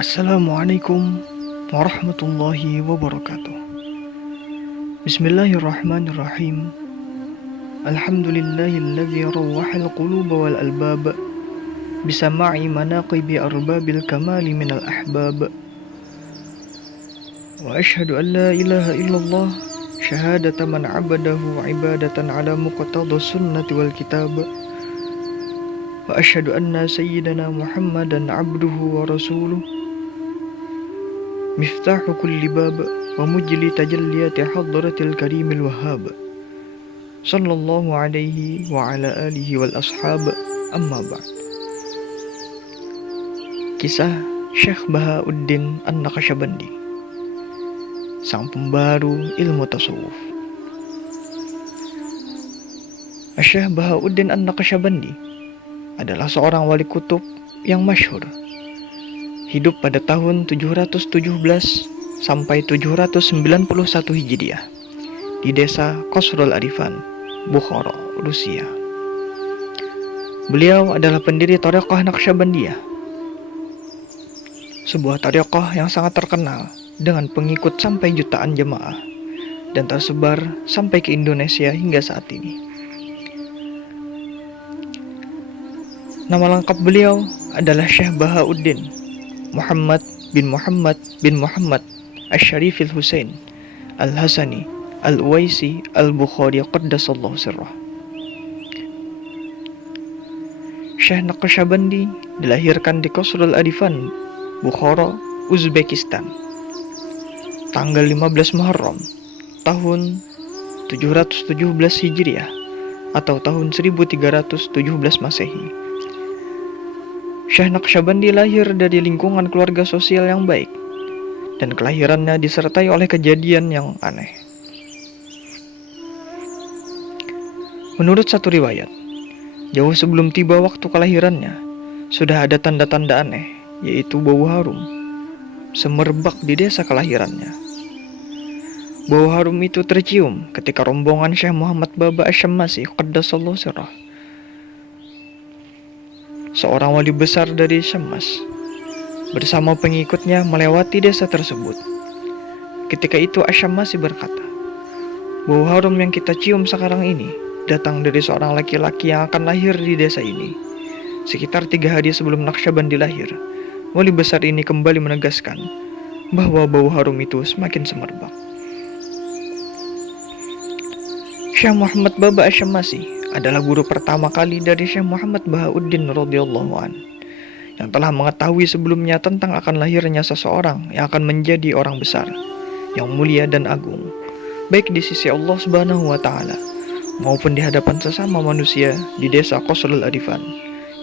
Assalamualaikum warahmatullahi wabarakatuh. Bismillahirrahmanirrahim. Alhamdulillahilladzi rawwahal quluba wal albab bisama'i manaqibi arbabil kamali minal ahbab. Wa ashhadu an la ilaha illallah syahadata man abadahu ibadatan ala muqtada sunnati wal kitab. Wa ashhadu anna sayyidana Muhammadan abduhu wa rasuluh miftahu kulli bab wa mujli tajalliyati hadratil karimil wahhab sallallahu alaihi wa ala alihi wal ashab, amma ba'd. Kisah Syekh Bahauddin An-Naqsyabandi, sang pembaru ilmu tasawuf. Syekh Bahauddin An-Naqsyabandi adalah seorang wali kutub yang masyhur. Hidup pada tahun 717 sampai 791 Hijriah di desa Qasrul Arifan, Bukhara, Rusia. Beliau adalah pendiri Thariqah Naqsyabandiyah, sebuah thariqah yang sangat terkenal dengan pengikut sampai jutaan jemaah dan tersebar sampai ke Indonesia hingga saat ini. Nama lengkap beliau adalah Syekh Bahauddin Muhammad bin Muhammad bin Muhammad Asy-Syarifil Husain Al-Hasani Al-Uwaisi Al-Bukhari Qaddasallahu sirrah. Syekh Naqsyabandi dilahirkan di Qasrul Arifan, Bukhara, Uzbekistan, tanggal 15 Muharram tahun 717 Hijriah atau tahun 1317 Masehi. Syekh Naqsyabandi lahir dari lingkungan keluarga sosial yang baik, dan kelahirannya disertai oleh kejadian yang aneh. Menurut satu riwayat, jauh sebelum tiba waktu kelahirannya, sudah ada tanda-tanda aneh, yaitu bau harum semerbak di desa kelahirannya. Bau harum itu tercium ketika rombongan Syekh Muhammad Baba Asy-Syamasi Qaddasallahu sirrah, seorang wali besar dari Syamas, bersama pengikutnya melewati desa tersebut. Ketika itu Asy-Syamasi berkata, "Bau harum yang kita cium sekarang ini datang dari seorang laki-laki yang akan lahir di desa ini." Sekitar 3 hari sebelum Naqsyabandi lahir, wali besar ini kembali menegaskan bahwa bau harum itu semakin semerbak. Syekh Muhammad Baba Asy-Syamasi adalah guru pertama kali dari Syekh Muhammad Bahauddin radhiyallahu an, yang telah mengetahui sebelumnya tentang akan lahirnya seseorang yang akan menjadi orang besar, yang mulia dan agung, baik di sisi Allah Subhanahu wa taala maupun di hadapan sesama manusia di desa Qasrul Arifan,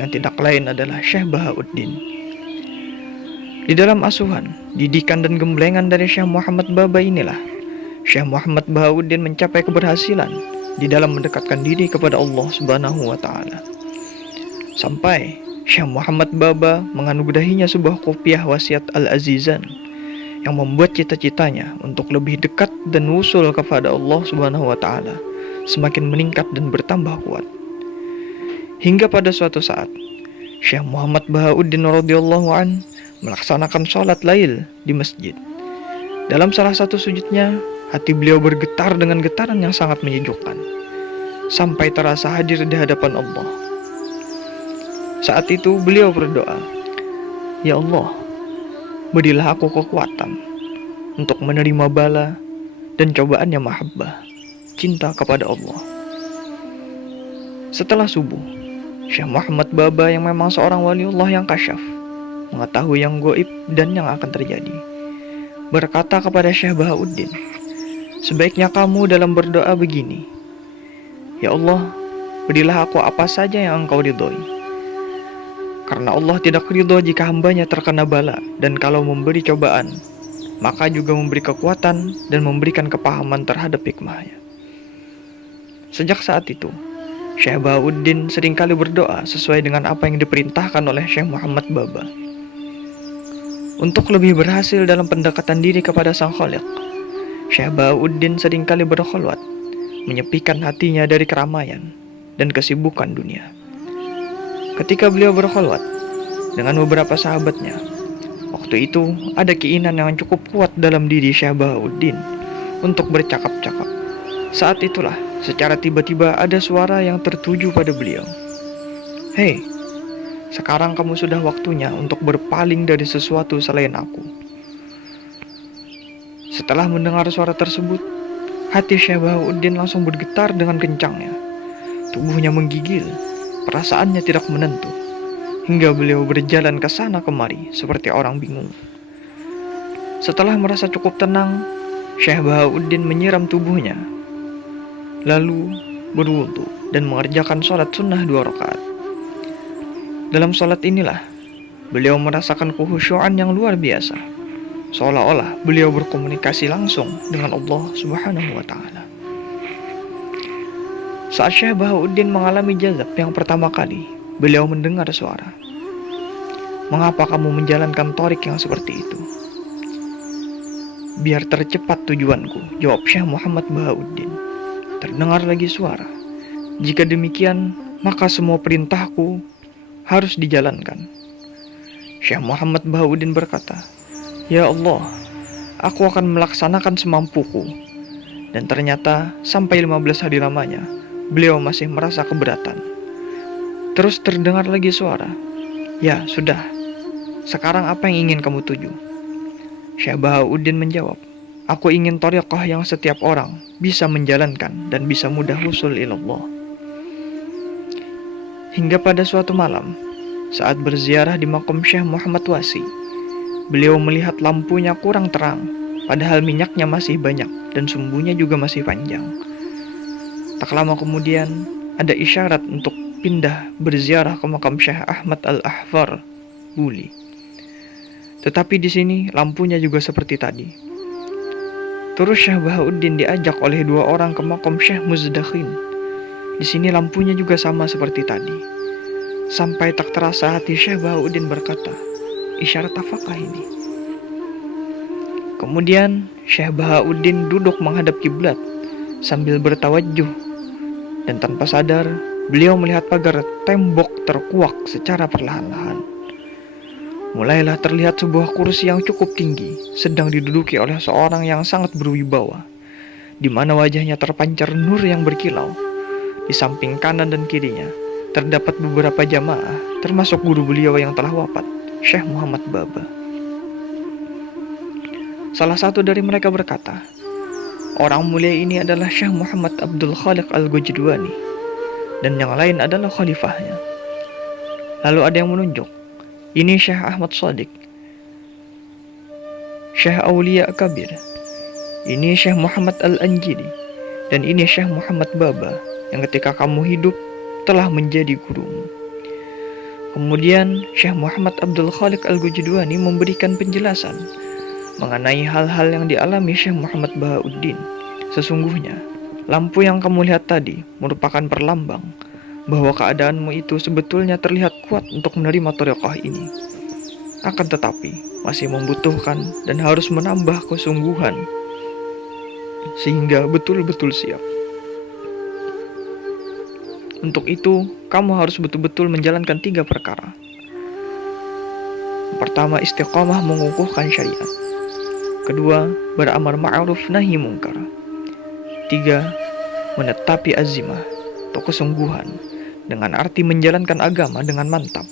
yang tidak lain adalah Syekh Bahauddin. Di dalam asuhan, didikan dan gemblengan dari Syekh Muhammad Baba inilah Syekh Muhammad Bahauddin mencapai keberhasilan di dalam mendekatkan diri kepada Allah Subhanahu wa taala. Sampai Syekh Muhammad Baba menganugerahinya sebuah kopiah wasiat Al-Azizan yang membuat cita-citanya untuk lebih dekat dan wusul kepada Allah Subhanahu wa taala semakin meningkat dan bertambah kuat. Hingga pada suatu saat, Syekh Muhammad Bahauddin radhiyallahu an melaksanakan sholat lail di masjid. Dalam salah satu sujudnya, hati beliau bergetar dengan getaran yang sangat menyejukkan, sampai terasa hadir di hadapan Allah. Saat itu beliau berdoa, "Ya Allah, berilah aku kekuatan untuk menerima bala dan cobaannya mahabbah, cinta kepada Allah." Setelah subuh, Syekh Muhammad Baba yang memang seorang waliullah yang kasyaf, mengetahui yang gaib dan yang akan terjadi, berkata kepada Syekh Bahauddin, "Sebaiknya kamu dalam berdoa begini, Ya Allah, berilah aku apa saja yang Engkau ridhoi. Karena Allah tidak ridho jika hambanya terkena bala, dan kalau memberi cobaan, maka juga memberi kekuatan dan memberikan kepahaman terhadap hikmahnya." Sejak saat itu, Syekh Bahauddin seringkali berdoa sesuai dengan apa yang diperintahkan oleh Syekh Muhammad Baba. Untuk lebih berhasil dalam pendekatan diri kepada Sang Khaliq, Syekh Bahauddin seringkali berkholwat, menyepikan hatinya dari keramaian dan kesibukan dunia. Ketika beliau berkholwat dengan beberapa sahabatnya, Waktu itu ada keinginan yang cukup kuat dalam diri Syekh Bahauddin untuk bercakap-cakap. Saat itulah secara tiba-tiba ada suara yang tertuju pada beliau. "Hei, sekarang kamu sudah waktunya untuk berpaling dari sesuatu selain aku." Setelah mendengar suara tersebut, hati Syekh Bahauddin langsung bergetar dengan kencangnya. Tubuhnya menggigil, perasaannya tidak menentu, hingga beliau berjalan ke sana kemari seperti orang bingung. Setelah merasa cukup tenang, Syekh Bahauddin menyiram tubuhnya, lalu berwudu dan mengerjakan sholat sunnah 2 rakaat. Dalam sholat inilah beliau merasakan kekhusyuan yang luar biasa, seolah-olah beliau berkomunikasi langsung dengan Allah Subhanahu wa Ta'ala. Saat Syekh Bahauddin mengalami jazab yang pertama kali, beliau mendengar suara. "Mengapa kamu menjalankan torik yang seperti itu?" "Biar tercepat tujuanku," jawab Syekh Muhammad Bahauddin. Terdengar lagi suara. "Jika demikian, maka semua perintahku harus dijalankan." Syekh Muhammad Bahauddin berkata, "Ya Allah, aku akan melaksanakan semampuku." Dan ternyata sampai 15 hari lamanya, beliau masih merasa keberatan. Terus terdengar lagi suara, "Ya sudah, sekarang apa yang ingin kamu tuju?" Syekh Bahauddin menjawab, "Aku ingin thariqah yang setiap orang bisa menjalankan dan bisa mudah husul ilallah." Hingga pada suatu malam, saat berziarah di makam Syekh Muhammad Wasi, beliau melihat lampunya kurang terang, padahal minyaknya masih banyak dan sumbunya juga masih panjang. Tak lama kemudian, ada isyarat untuk pindah berziarah ke makam Syekh Ahmad Al-Ahfar, Buli. Tetapi di sini lampunya juga seperti tadi. Terus Syekh Bahauddin diajak oleh 2 orang ke makam Syekh Muzdakhin. Di sini lampunya juga sama seperti tadi. Sampai tak terasa hati Syekh Bahauddin berkata, "Isyarat apakah ini?" Kemudian Syekh Bahauddin duduk menghadap kiblat sambil bertawajjuh, dan tanpa sadar beliau melihat pagar tembok terkuak secara perlahan-lahan. Mulailah terlihat sebuah kursi yang cukup tinggi sedang diduduki oleh seorang yang sangat berwibawa, di mana wajahnya terpancar nur yang berkilau. Di samping kanan dan kirinya terdapat beberapa jamaah, termasuk guru beliau yang telah wafat, Syekh Muhammad Baba. Salah satu dari mereka berkata, "Orang mulia ini adalah Syekh Muhammad Abdul Khaliq Al-Gojdwani, dan yang lain adalah khalifahnya." Lalu ada yang menunjuk, "Ini Syekh Ahmad Shadiq, Syekh Aulia Kabir. Ini Syekh Muhammad Al-Anjili, dan ini Syekh Muhammad Baba yang ketika kamu hidup telah menjadi gurumu." Kemudian Syekh Muhammad Abdul Khaliq Al-Gojdwani memberikan penjelasan mengenai hal-hal yang dialami Syekh Muhammad Bahauddin. "Sesungguhnya lampu yang kamu lihat tadi merupakan perlambang bahwa keadaanmu itu sebetulnya terlihat kuat untuk menerima thariqah ini. Akan tetapi masih membutuhkan dan harus menambah kesungguhan sehingga betul-betul siap. Untuk itu, kamu harus betul-betul menjalankan 3 perkara. Pertama, istiqamah mengukuhkan syariat. Kedua, beramar ma'ruf nahi mungkar. 3, menetapi azimah atau kesungguhan dengan arti menjalankan agama dengan mantap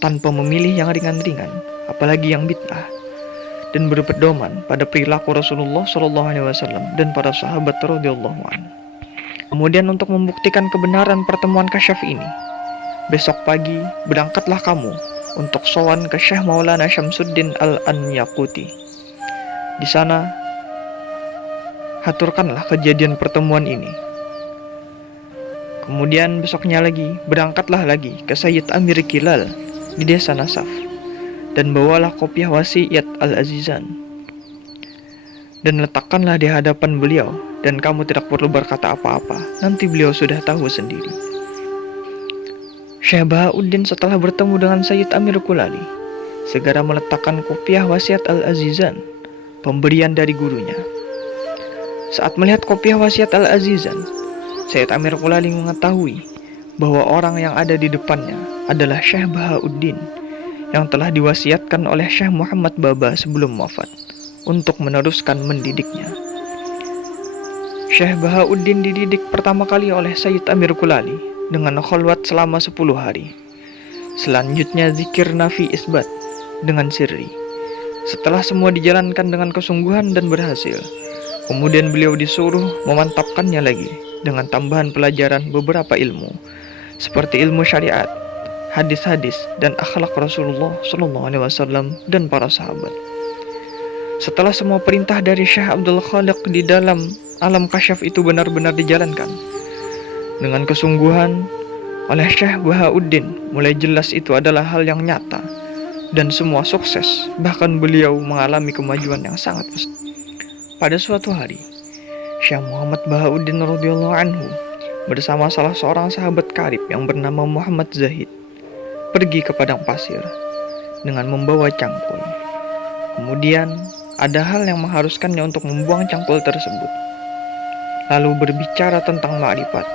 tanpa memilih yang ringan-ringan, apalagi yang bid'ah, dan berpedoman pada perilaku Rasulullah SAW dan para sahabat radhiyallahu anhu. Kemudian untuk membuktikan kebenaran pertemuan kasyaf ini, besok pagi berangkatlah kamu untuk sowan ke Syekh Maulana Syamsuddin Al-Anyaquti. Di sana, haturkanlah kejadian pertemuan ini. Kemudian besoknya lagi, berangkatlah lagi ke Sayyid Amir Kilal di desa Nasaf, dan bawalah kopiah wasiat Al-Azizan, dan letakkanlah di hadapan beliau, dan kamu tidak perlu berkata apa-apa, nanti beliau sudah tahu sendiri. Syekh Bahauddin setelah bertemu dengan Sayyid Amir Kulali, segera meletakkan kopiah wasiat Al-Azizan, pemberian dari gurunya. Saat melihat kopiah wasiat Al-Azizan, Sayyid Amir Kulali mengetahui bahwa orang yang ada di depannya adalah Syekh Bahauddin yang telah diwasiatkan oleh Syekh Muhammad Baba sebelum wafat untuk meneruskan mendidiknya. Syekh Bahauddin dididik pertama kali oleh Sayyid Amir Kulali dengan khalwat selama 10 hari. Selanjutnya zikir nafi isbat dengan sirri. Setelah semua dijalankan dengan kesungguhan dan berhasil, kemudian beliau disuruh memantapkannya lagi dengan tambahan pelajaran beberapa ilmu seperti ilmu syariat, hadis-hadis, dan akhlak Rasulullah SAW dan para sahabat. Setelah semua perintah dari Syekh Abdul Khaliq di dalam alam kasyaf itu benar-benar dijalankan dengan kesungguhan oleh Syekh Bahauddin, mulai jelas itu adalah hal yang nyata dan semua sukses, bahkan beliau mengalami kemajuan yang sangat pesat. Pada suatu hari, Syekh Muhammad Bahauddin radhiyallahu anhu bersama salah seorang sahabat karib yang bernama Muhammad Zahid pergi ke padang pasir dengan membawa cangkul. Kemudian ada hal yang mengharuskannya untuk membuang cangkul tersebut, lalu berbicara tentang ma'rifat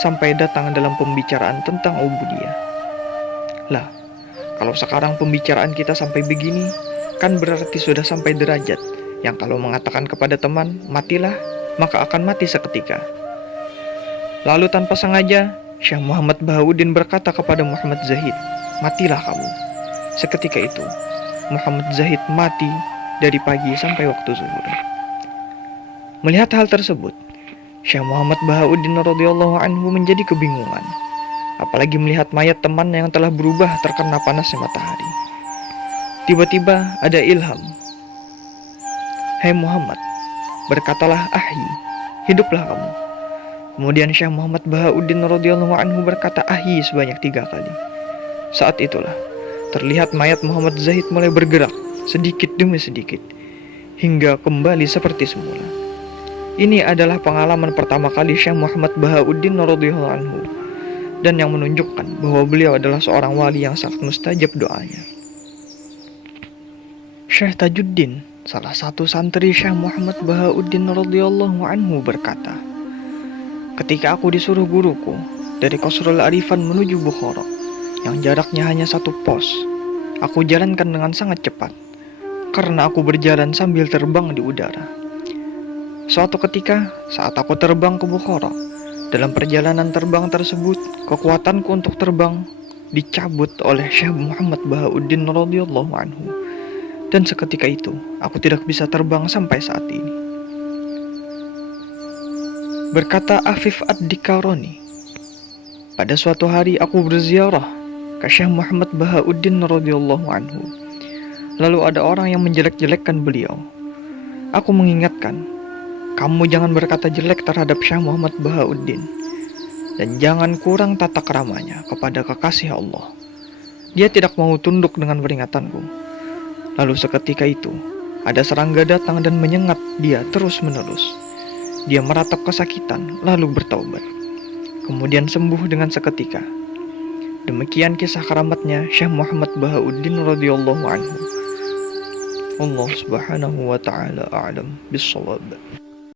sampai datang dalam pembicaraan tentang ubudiyah. Lah, kalau sekarang pembicaraan kita sampai begini, kan berarti sudah sampai derajat yang kalau mengatakan kepada teman, matilah, maka akan mati seketika. Lalu tanpa sengaja, Syekh Muhammad Bahauddin berkata kepada Muhammad Zahid, matilah kamu. Seketika itu, Muhammad Zahid mati dari pagi sampai waktu zuhur. Melihat hal tersebut, Syekh Muhammad Bahauddin radhiyallahu anhu menjadi kebingungan, apalagi melihat mayat temannya yang telah berubah terkena panasnya matahari. Tiba-tiba ada ilham. Hai Muhammad, berkatalah ahyi, hiduplah kamu. Kemudian Syekh Muhammad Bahauddin radhiyallahu anhu berkata ahyi sebanyak 3 kali. Saat itulah terlihat mayat Muhammad Zahid mulai bergerak sedikit demi sedikit hingga kembali seperti semula. Ini adalah pengalaman pertama kali Syekh Muhammad Bahauddin radhiyallahu anhu dan yang menunjukkan bahwa beliau adalah seorang wali yang sangat mustajab doanya. Syekh Tajuddin, salah satu santri Syekh Muhammad Bahauddin radhiyallahu anhu berkata, ketika aku disuruh guruku dari Qasrul Arifan menuju Bukhara yang jaraknya hanya 1 pos, aku jalankan dengan sangat cepat karena aku berjalan sambil terbang di udara. Suatu ketika saat aku terbang ke Bukhara, dalam perjalanan terbang tersebut kekuatanku untuk terbang dicabut oleh Syekh Muhammad Bahauddin radhiyallahu anhu, dan seketika itu aku tidak bisa terbang sampai saat ini. Berkata Afif Ad-Dikaroni, pada suatu hari aku berziarah ke Syekh Muhammad Bahauddin radhiyallahu anhu. Lalu ada orang yang menjelek-jelekkan beliau. Aku mengingatkan, kamu jangan berkata jelek terhadap Syekh Muhammad Bahauddin, dan jangan kurang tata keramanya kepada kekasih Allah. Dia tidak mau tunduk dengan peringatanku. Lalu seketika itu ada serangga datang dan menyengat dia terus-menerus. Dia meratap kesakitan lalu bertaubat, kemudian sembuh dengan seketika. Demikian kisah keramatnya Syekh Muhammad Bahauddin radhiyallahu anhu. Allah subhanahu wa ta'ala a'lam bis-shawab.